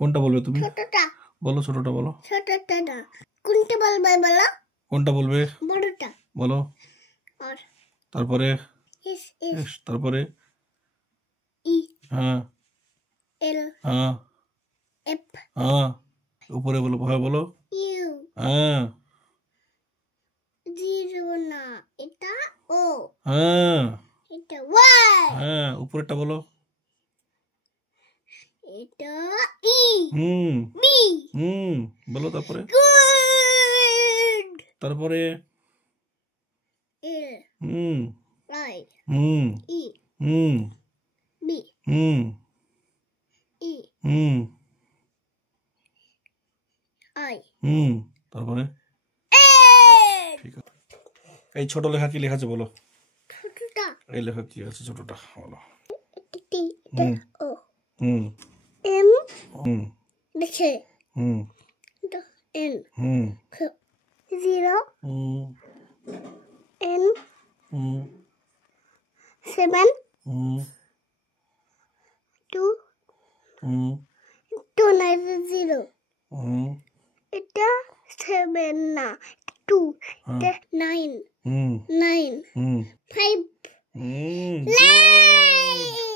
কোনটা বলবে তুমি? ছোটটা। বলো, ছোটটা বলো। ছোটটা না, কোনটা বলবে বলো? কোনটা বলবে? বড়টা। বলো। আর তারপরে এস এস, তারপরে ই হ্যাঁ এল হ্যাঁ এফ হ্যাঁ। উপরে বলো, ভয় বলো। ইউ। হ্যাঁ জিরো না, এটা ও, হ্যাঁ এটা ওয়াই, হ্যাঁ। উপরেরটা বলো। এটা ই হুম বি। হুম। বলো তারপরে। গুড। তারপরে এল হুম আই হুম ই হুম বি হুম ই হুম আই হুম। তারপরে এল। ঠিক আছে। এই ছোট লেখা কি লেখা আছে বলো? ছোটটা। এই লেখা কি আছে ছোটটা বলো। এটা টি, এটা ও, হুম এম হুম দেখে, হুম এটা এন, হুম জিরো হুম এন হুম 7 হুম 2 হুম 2 না, এটা জিরো, হুম এটা 7 না, 2, এটা 9 হুম 9 হুম 5 হুম। লাইট।